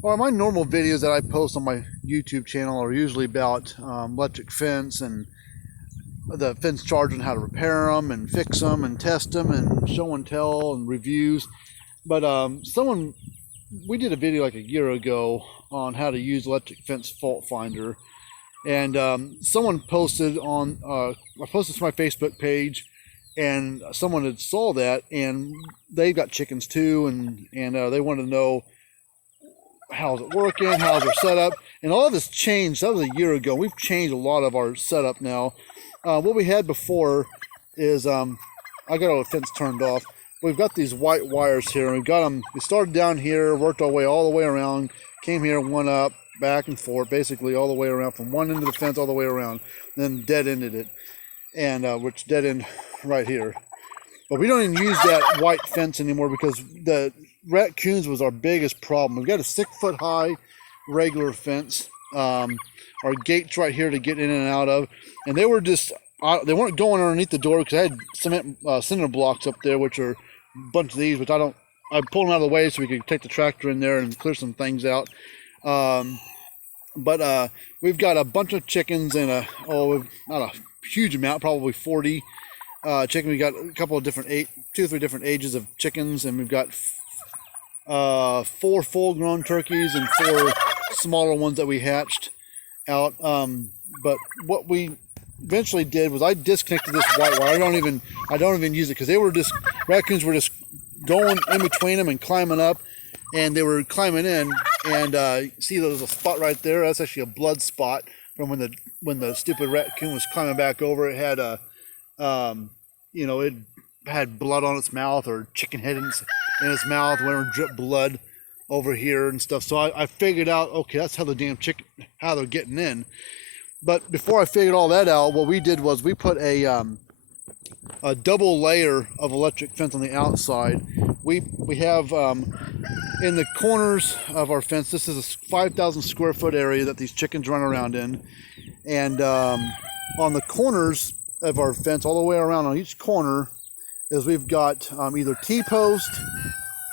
Well, my normal videos that I post on my YouTube channel are usually about electric fence and the fence charger and how to repair them and fix them and test them and show and tell and reviews. But we did a video like a year ago on how to use electric fence fault finder, and someone posted on I posted to my Facebook page, and someone had saw that, and they got chickens too, and they wanted to know how's it working, how's our setup, and all of this changed. That was a year ago. We've changed a lot of our setup now. What we had before is I got all the fence turned off. We've got these white wires here, and we've got them. We started down here, worked our way all the way around, came here, went up, back and forth, basically all the way around from one end of the fence all the way around, then dead ended it, and which dead end right here. But we don't even use that white fence anymore because the raccoons was our biggest problem. We've got a 6-foot high regular fence. Our gates right here to get in and out of, and they were just they weren't going underneath the door because I had cement cinder blocks up there, which are a bunch of these, which I pulled them out of the way so we could take the tractor in there and clear some things out. But we've got a bunch of chickens and not a huge amount, probably 40 chicken. We got a couple of different 2 or 3 different ages of chickens, and we've got 4 full-grown turkeys and 4 smaller ones that we hatched out. But what we eventually did was I disconnected this white wire. I don't even use it because raccoons were just going in between them and climbing up, and they were climbing in, and see there's a spot right there. That's actually a blood spot from when the stupid raccoon was climbing back over. It had it had blood on its mouth, or chicken head in its mouth, whenever drip blood over here and stuff. So I figured out, okay, that's how the damn how they're getting in. But before I figured all that out, what we did was we put a double layer of electric fence on the outside. We have in the corners of our fence, this is a 5,000 square foot area that these chickens run around in, and on the corners of our fence, all the way around on each corner, is we've got either T-post,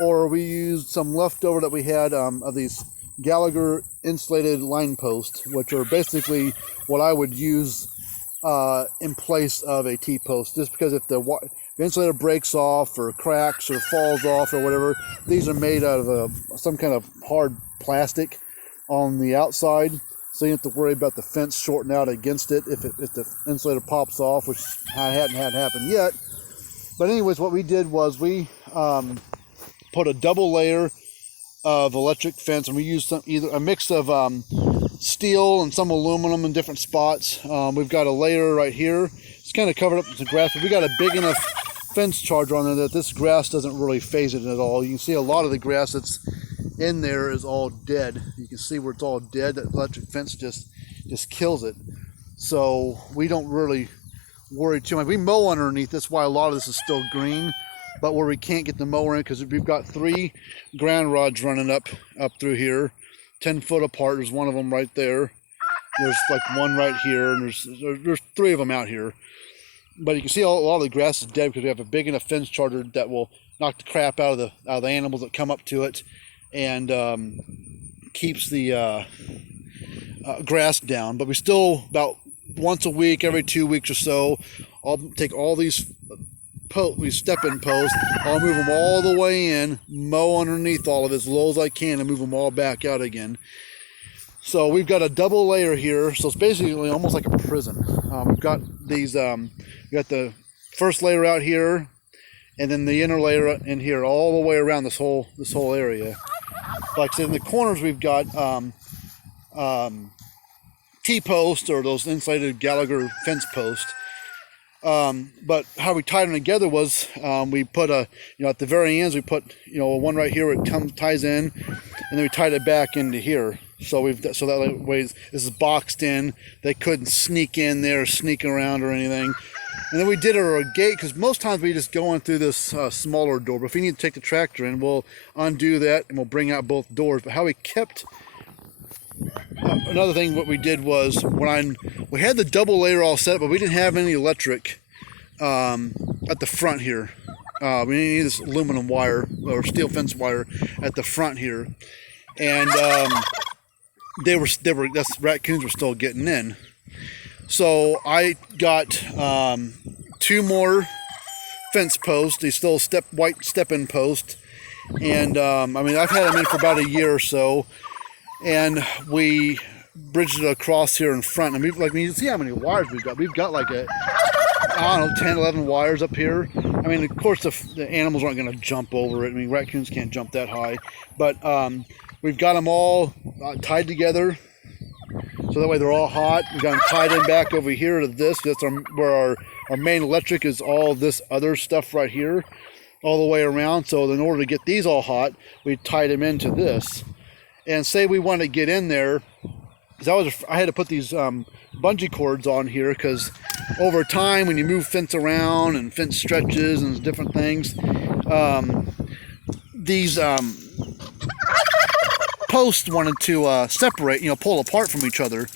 or we used some leftover that we had of these Gallagher insulated line posts, which are basically what I would use in place of a T-post, just because if the insulator breaks off or cracks or falls off or whatever, these are made out of some kind of hard plastic on the outside, so you don't have to worry about the fence shorting out against it if the insulator pops off, which hadn't happened yet. But anyways, what we did was we put a double layer of electric fence, and we used either a mix of steel and some aluminum in different spots. We've got a layer right here. It's kind of covered up with some grass, but we got a big enough fence charger on there that this grass doesn't really phase it at all. You can see a lot of the grass that's in there is all dead. You can see where it's all dead. That electric fence just kills it. So we don't really worry too much. We mow underneath. That's why a lot of this is still green. But where we can't get the mower in, because we've got 3 ground rods running up through here, 10 foot apart. There's one of them right there. There's like one right here, and there's 3 of them out here. But you can see a lot of the grass is dead because we have a big enough fence charger that will knock the crap out of the animals that come up to it, and keeps the grass down. But we still, about once a week, every 2 weeks or so, I'll take all these step-in posts, I'll move them all the way in, mow underneath all of it as low as I can, and move them all back out again. So we've got a double layer here, so it's basically almost like a prison. We've got these, we got the first layer out here, and then the inner layer in here, all the way around this whole area. Like I said, in the corners we've got T-posts, or those insulated Gallagher fence posts. But how we tied them together was we put at the very ends we put one right here where it ties in, and then we tied it back into here. So that way this is boxed in. They couldn't sneak in there or sneak around or anything. And then we did our gate, because most times we just go in through this smaller door. But if we need to take the tractor in, we'll undo that and we'll bring out both doors. But how we kept another thing, what we did was we had the double layer all set, but we didn't have any electric at the front here. We didn't need this aluminum wire or steel fence wire at the front here. and that's raccoons were still getting in. So I got 2 more fence posts. They still white step-in posts, and I mean, I've had them in for about a year or so, and we bridged it across here in front. And you see how many wires we've got. We've got like I don't know, 10, 11 wires up here. I mean, of course, the animals aren't going to jump over it. I mean, raccoons can't jump that high, but we've got them all tied together, so that way they're all hot. We've got them tied in back over here to this. That's where our main electric is. All this other stuff right here, all the way around. So in order to get these all hot, we tied them into this. And say we want to get in there, because I had to put these bungee cords on here, because over time when you move fence around and fence stretches and different things, these posts wanted to separate, pull apart from each other,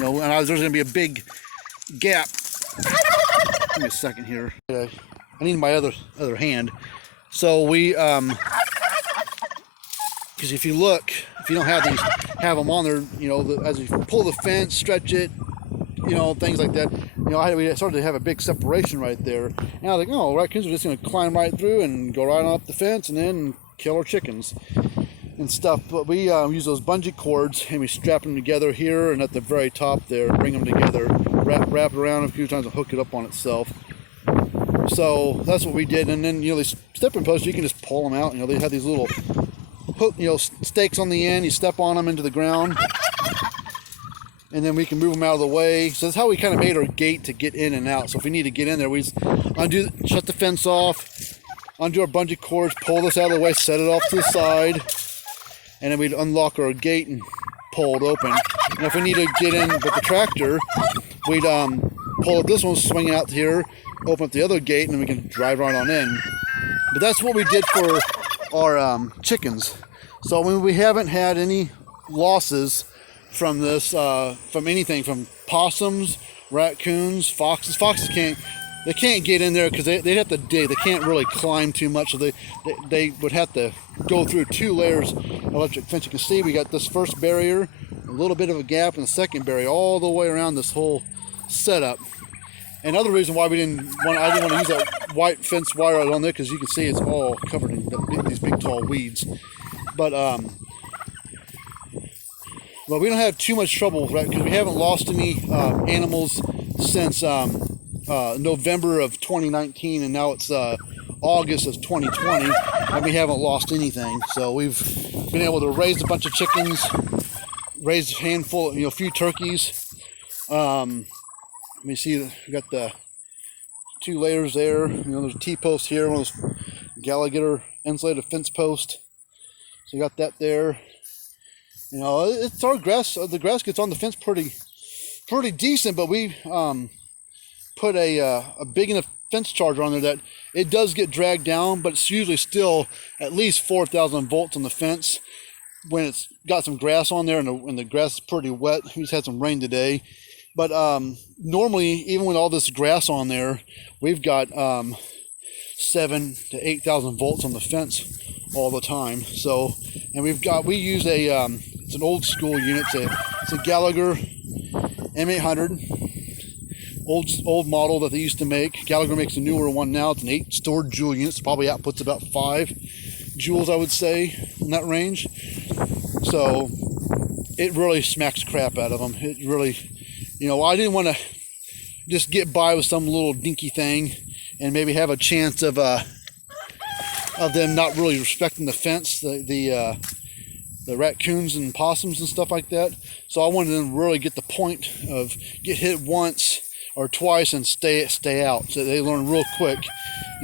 and there's going to be a big gap. Give me a second here. I need my other hand. So we, because if you don't have them on there, as you pull the fence, stretch it, things like that. We started to have a big separation right there. And I was like, oh, raccoons are just going to climb right through and go right on up the fence and then kill our chickens and stuff. But we use those bungee cords and we strap them together here and at the very top there, bring them together, wrap it around a few times and hook it up on itself. So that's what we did. And then, these stepping posts, you can just pull them out. They have these little hook, stakes on the end. You step on them into the ground, and then we can move them out of the way. So that's how we kind of made our gate to get in and out. So if we need to get in there, we just shut the fence off, undo our bungee cords, pull this out of the way, set it off to the side, and then we'd unlock our gate and pull it open. And if we need to get in with the tractor, we'd pull up this one, swing it out here, open up the other gate, and then we can drive right on in. But that's what we did for our chickens. So we haven't had any losses from this, from anything, from possums, raccoons, foxes. Foxes can't get in there because they'd have to dig. They can't really climb too much, so they would have to go through 2 layers of electric fence. You can see we got this first barrier, a little bit of a gap, and the second barrier all the way around this whole setup. Another reason why I didn't want to use that white fence wire on there, because you can see it's all covered in these big tall weeds. But well, we don't have too much trouble, right? Because we haven't lost any animals since November of 2019, and now it's August of 2020, and we haven't lost anything. So we've been able to raise a bunch of chickens, raise a handful, a few turkeys. Let me see, we got the 2 layers there. There's a T-post here, one of those Gallagher insulated fence post. So you got that there. It's our grass. The grass gets on the fence pretty decent, but we put a big enough fence charger on there that it does get dragged down, but it's usually still at least 4,000 volts on the fence when it's got some grass on there and the grass is pretty wet. We just had some rain today. But normally, even with all this grass on there, we've got 7,000 to 8,000 volts on the fence all the time. So, and we use it's an old school unit. It's a Gallagher M800, old model that they used to make. Gallagher makes a newer one now. It's an 8 stored joule unit. So probably outputs about 5 joules, I would say, in that range. So it really smacks crap out of them. It really. I didn't want to just get by with some little dinky thing and maybe have a chance of them not really respecting the fence, the raccoons and possums and stuff like that. So I wanted them to really get the point of get hit once or twice and stay out, so they learn real quick,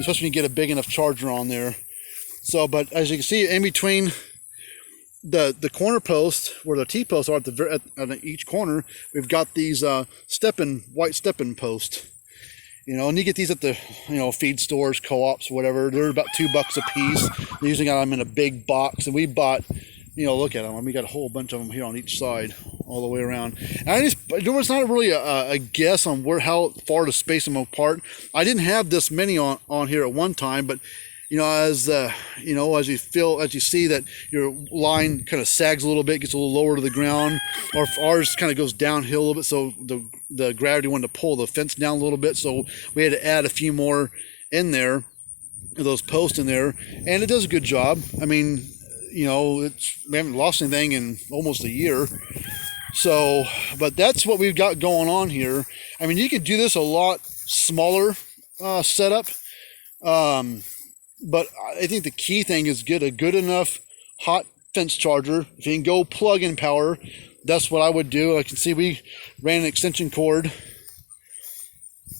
especially when you get a big enough charger on there. So, but as you can see, in between the corner posts where the T-posts are at each corner, we've got these white step-in posts. And you get these at the feed stores, co-ops, whatever. They're about $2 a piece. They usually got them in a big box, and we bought, look at them. I mean, we got a whole bunch of them here on each side, all the way around. And it's not really a guess on how far to space them apart. I didn't have this many on here at one time, but as as you see that your line kind of sags a little bit, gets a little lower to the ground, or if ours kind of goes downhill a little bit, so the gravity wanted to pull the fence down a little bit, so we had to add a few more in there, those posts in there, and it does a good job. I mean, we haven't lost anything in almost a year. So, but that's what we've got going on here. I mean, you could do this a lot smaller setup. But I think the key thing is get a good enough hot fence charger. If you can go plug-in power, that's what I would do. I can see we ran an extension cord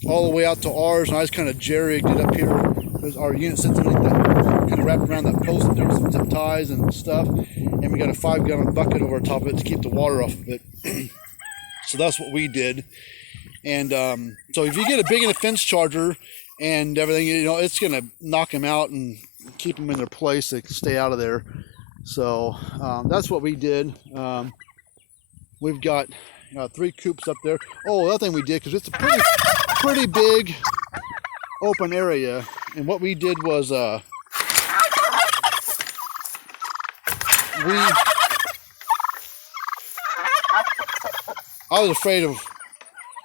all the way out to ours, and I just kind of jerry-rigged it up here. There's our unit sits underneath that, kind of wrapped around that post, and there's some zip ties and stuff. And we got a 5-gallon bucket over top of it to keep the water off of it. So that's what we did. And so if you get a big enough fence charger and everything, it's going to knock them out and keep them in their place. They can stay out of there. So that's what we did. We've got 3 coops up there. Oh, the other thing we did, because it's a pretty big open area, and what we did was I was afraid of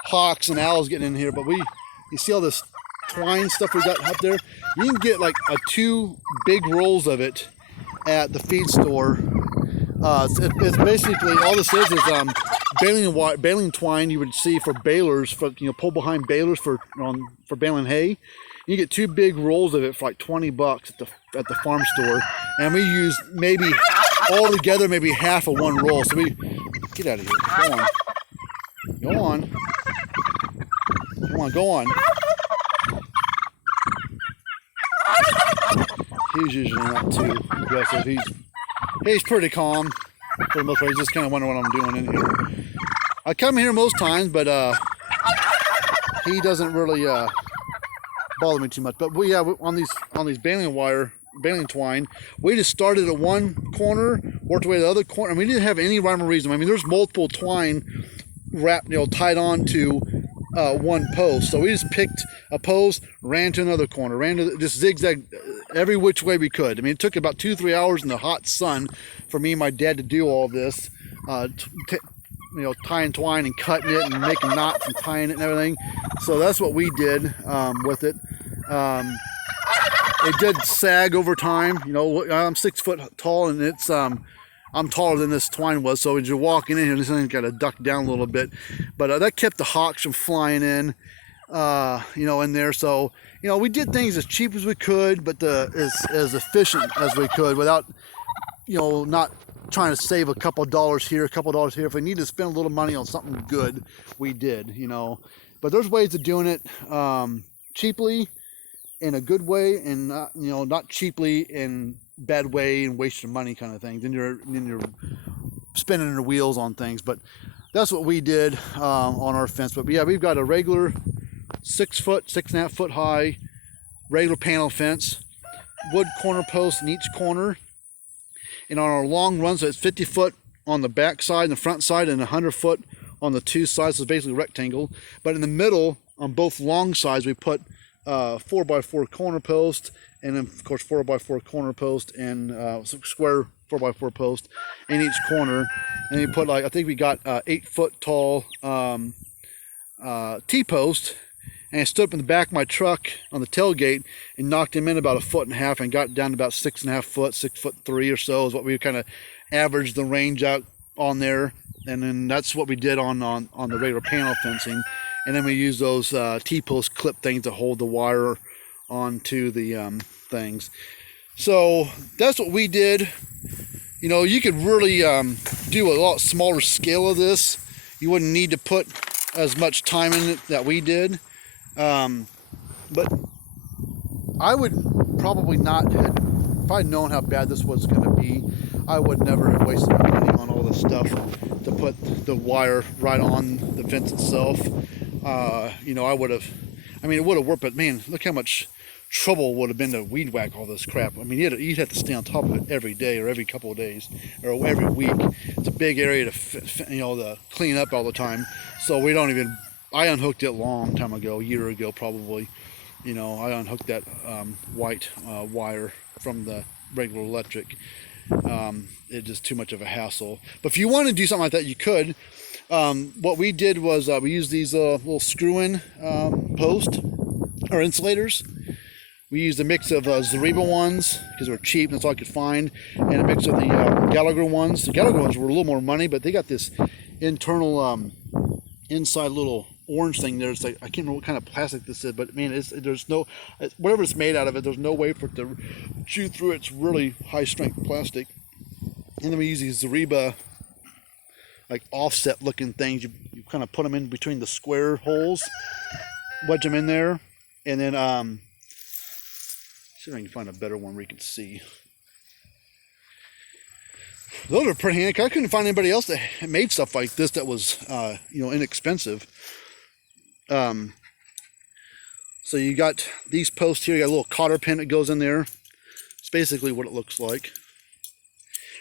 hawks and owls getting in here, but you see all this twine stuff we got up there? You can get like 2 big rolls of it at the feed store. It's basically, all this is baling twine you would see for balers, for pull behind balers for baling hay. You get 2 big rolls of it for like $20 at the farm store, and we use maybe all together maybe half of 1 roll. So we get out of here. Go on. Come on, go on. He's usually not too aggressive. He's pretty calm for the most part. He's just kind of wondering what I'm doing in here. I come here most times, but he doesn't really bother me too much. But on these baling twine, we just started at one corner, worked away to the other corner, and we didn't have any rhyme or reason. I mean, there's multiple twine wrapped, tied on to one post. So we just picked a post, ran to another corner, just zigzag every which way we could. I mean, it took about 2-3 hours in the hot sun for me and my dad to do all this, tying twine and cutting it and making knots and tying it and everything. So that's what we did with it. It did sag over time. I'm 6 foot tall, and it's I'm taller than this twine was, so as you're walking in here, this thing's got to duck down a little bit. But that kept the hawks from flying in, in there. So, we did things as cheap as we could, but as efficient as we could, without, not trying to save a couple dollars here, a couple dollars here. If we needed to spend a little money on something good, we did, But there's ways of doing it cheaply, in a good way, and not cheaply in bad way and waste your money kind of thing. Then you're spinning your wheels on things. But that's what we did on our fence. But yeah, we've got a regular 6.5 foot high regular panel fence, wood corner posts in each corner, and on our long runs, so it's 50 foot on the back side and the front side, and 100 foot on the 2 sides. So it's basically a rectangle. But in the middle, on both long sides, we put 4x4 corner post, and then of course 4x4 corner post and square 4x4 post in each corner. And you put I think we got 8 foot tall T-post, and I stood up in the back of my truck on the tailgate and knocked him in about 1.5 foot, and got down to about 6.5 foot, 6'3" or so is what we kind of averaged the range out on there. And then that's what we did on the regular panel fencing. And then we use those T-post clip things to hold the wire onto the things. So that's what we did. You could really do a lot smaller scale of this. You wouldn't need to put as much time in it that we did. But I would probably not, if I'd known how bad this was going to be, I would never have wasted my money on all this stuff to put the wire right on the fence itself. I would have, it would have worked, but man, look how much trouble would have been to weed whack all this crap. I mean, you'd have to stay on top of it every day, or every couple of days, or every week. It's a big area to clean up all the time. So I unhooked it a long time ago, a year ago probably, You know, I unhooked that white wire from the regular electric. It's just too much of a hassle. But if you want to do something like that, you could. What we did was we used these little screw-in post or insulators. We used a mix of Zariba ones because they were cheap, that's all I could find, and a mix of the Gallagher ones. The Gallagher ones were a little more money, but they got this internal inside little orange thing there. It's like, I can't remember what kind of plastic this is, but man, there's no, whatever it's made out of it, there's no way for it to chew through. It's really high strength plastic. And then we use these Zariba like offset looking things. You kind of put them in between the square holes, wedge them in there, and then see if I can find a better one where you can see. Those are pretty handy. I couldn't find anybody else that made stuff like this that was you know, inexpensive. So you got these posts here. You got a little cotter pin that goes in there. It's basically what it looks like.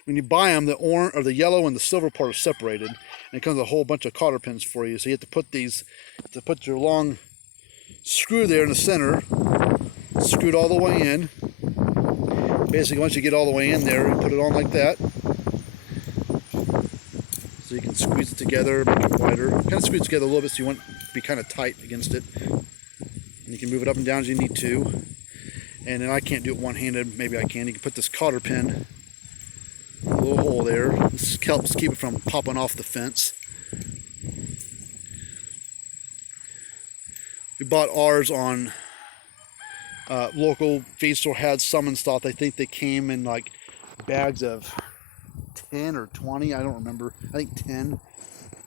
When you buy them, the orange or the yellow and the silver part are separated, and it comes with a whole bunch of cotter pins for you. So you have to put these, to put your long screw there in the center, screwed all the way in. Basically, once you get all the way in there, you put it on like that. So you can squeeze it together, make it wider. Kind of squeeze it together a little bit so you want it to be kind of tight against it. And you can move it up and down as you need to. And then I can't do it one-handed. Maybe I can. You can put this cotter pin, a little hole there. This helps keep it from popping off the fence. We bought ours on local feed store, had some in stock. I think they came in like bags of 10 or 20. I don't remember. I think 10.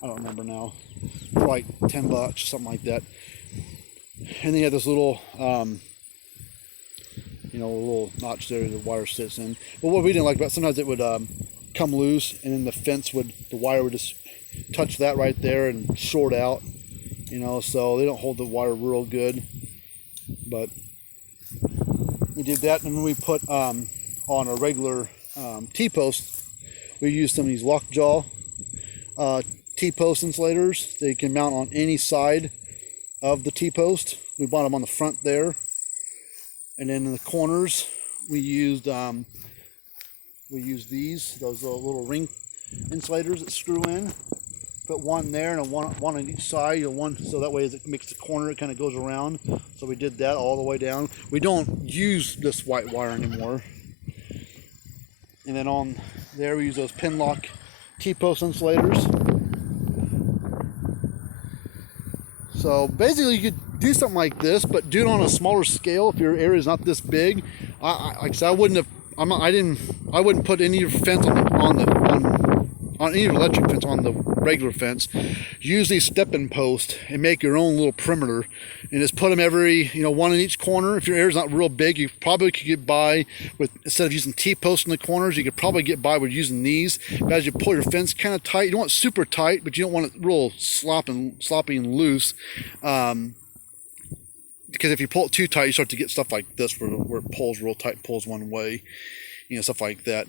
I don't remember now. For like $10, something like that. And they had this little, you know, a little notch there the wire sits in. But what we didn't like about it, sometimes it would come loose, and then the fence would, the wire would just touch that right there and short out. You know, so they don't hold the wire real good. But we did that, and then we put on a regular T-post, we used some of these lockjaw T-post insulators. They can mount on any side of the T-post. We bought them on the front there, and then in the corners we used these, those little ring insulators that screw in. Put one there and one on each side, you know, one, so that way as it makes the corner, it kind of goes around. So we did that all the way down. We don't use this white wire anymore. And then on there we use those pin lock T-post insulators. So basically you could do something like this, but do it on a smaller scale if your area is not this big. Like I said, I wouldn't put any fence on any electric fence on the regular fence. Use these stepping posts and make your own little perimeter, and just put them every, you know, one in each corner. If your area's not real big, you probably could get by with, instead of using T-posts in the corners, you could probably get by with using these. But as you pull your fence kind of tight, you don't want it super tight, but you don't want it real sloppy and loose. Because if you pull it too tight, you start to get stuff like this where it pulls real tight, pulls one way, you know, stuff like that.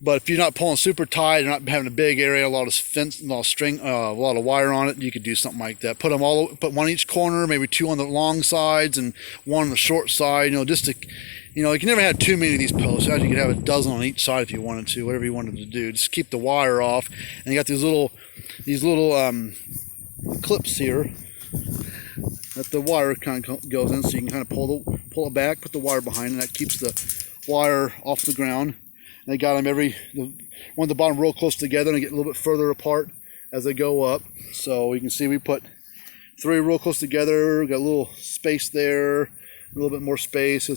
But if you're not pulling super tight, you're not having a big area, a lot of fence, a lot of string, a lot of wire on it, you could do something like that. Put one in each corner, maybe two on the long sides and one on the short side. You know, just to, you know, you can never have too many of these posts. You could have a dozen on each side if you wanted to, whatever you wanted to do. Just keep the wire off. And you got these little clips here that the wire kind of goes in, so you can kind of pull it back, put the wire behind, and that keeps the wire off the ground. They got them one at the bottom real close together and get a little bit further apart as they go up. So you can see we put 3 real close together, got a little space there, a little bit more space.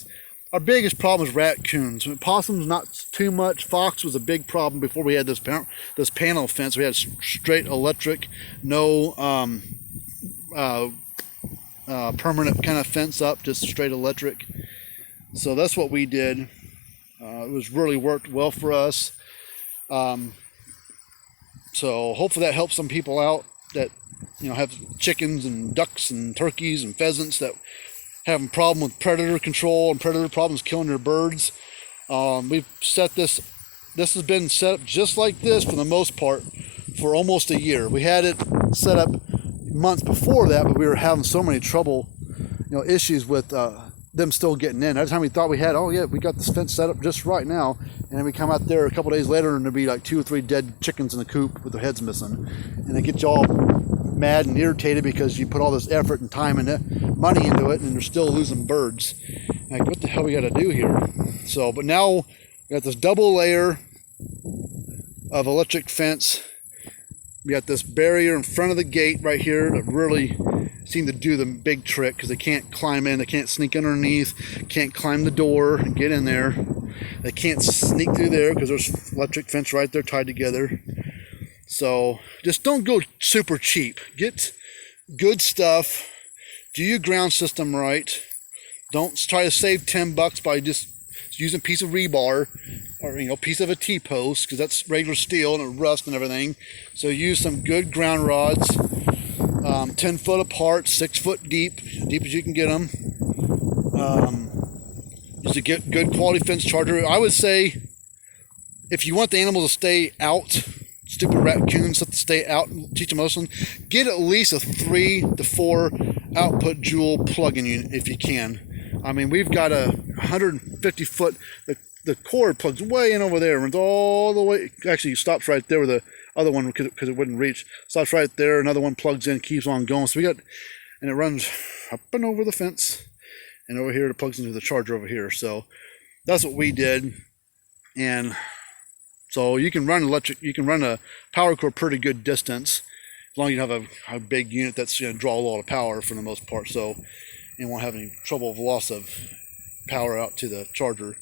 Our biggest problem is raccoons. Possums, not too much. Fox was a big problem before we had this panel fence. We had straight electric, no permanent kind of fence up, just straight electric. So that's what we did. It was really worked well for us. So hopefully that helps some people out that, you know, have chickens and ducks and turkeys and pheasants that have a problem with predator control and predator problems killing their birds. We've set this has been set up just like this for the most part for almost a year. We had it set up months before that, but we were having so many trouble issues with them still getting in. Every time we thought we had, oh yeah, we got this fence set up just right now, and then we come out there a couple days later and there'll be like 2 or 3 dead chickens in the coop with their heads missing, and they get you all mad and irritated because you put all this effort and time and money into it, and they're still losing birds. Like, what the hell we got to do here? So, but now we got this double layer of electric fence. We got this barrier in front of the gate right here that really seem to do the big trick, because they can't climb in, they can't sneak underneath, can't climb the door and get in there. They can't sneak through there because there's electric fence right there tied together. So just don't go super cheap. Get good stuff. Do your ground system right. Don't try to save $10 by just using a piece of rebar or piece of a T-post, because that's regular steel and it rusts and everything. So use some good ground rods, 10 foot apart, 6 foot deep as you can get them. Just to get good quality fence charger. I would say if you want the animals to stay out, stupid raccoons have to stay out and teach them a lesson, get at least a 3 to 4 output joule plug-in unit if you can. I mean, we've got a 150 foot, the cord plugs way in over there, runs all the way, actually stops right there where the other one, because it wouldn't reach, stops right there, another one plugs in, keeps on going. So we got, and it runs up and over the fence, and over here it plugs into the charger over here. So that's what we did. And so you can run a power cord pretty good distance, as long as you have a big unit that's draw a lot of power for the most part, so you won't have any trouble with loss of power out to the charger.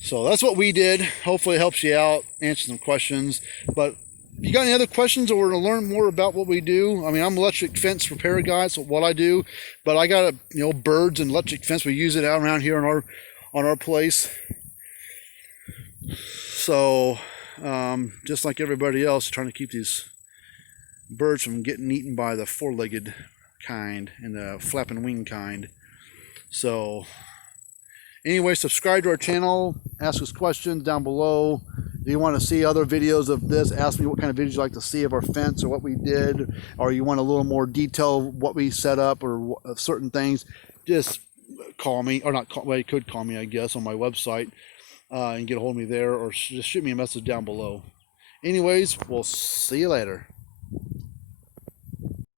So that's what we did. Hopefully it helps you out, answer some questions. But if you got any other questions or to learn more about what we do, I mean, I'm an electric fence repair guy, so what I do, but I got birds and electric fence. We use it out around here on our place. So just like everybody else, trying to keep these birds from getting eaten by the 4-legged kind and the flapping wing kind. So anyway, subscribe to our channel, ask us questions down below. If you want to see other videos of this, ask me what kind of videos you'd like to see of our fence or what we did, or you want a little more detail of what we set up or certain things, just call me, or not call, well, you could call me, I guess, on my website and get a hold of me there, or just shoot me a message down below. Anyways, we'll see you later.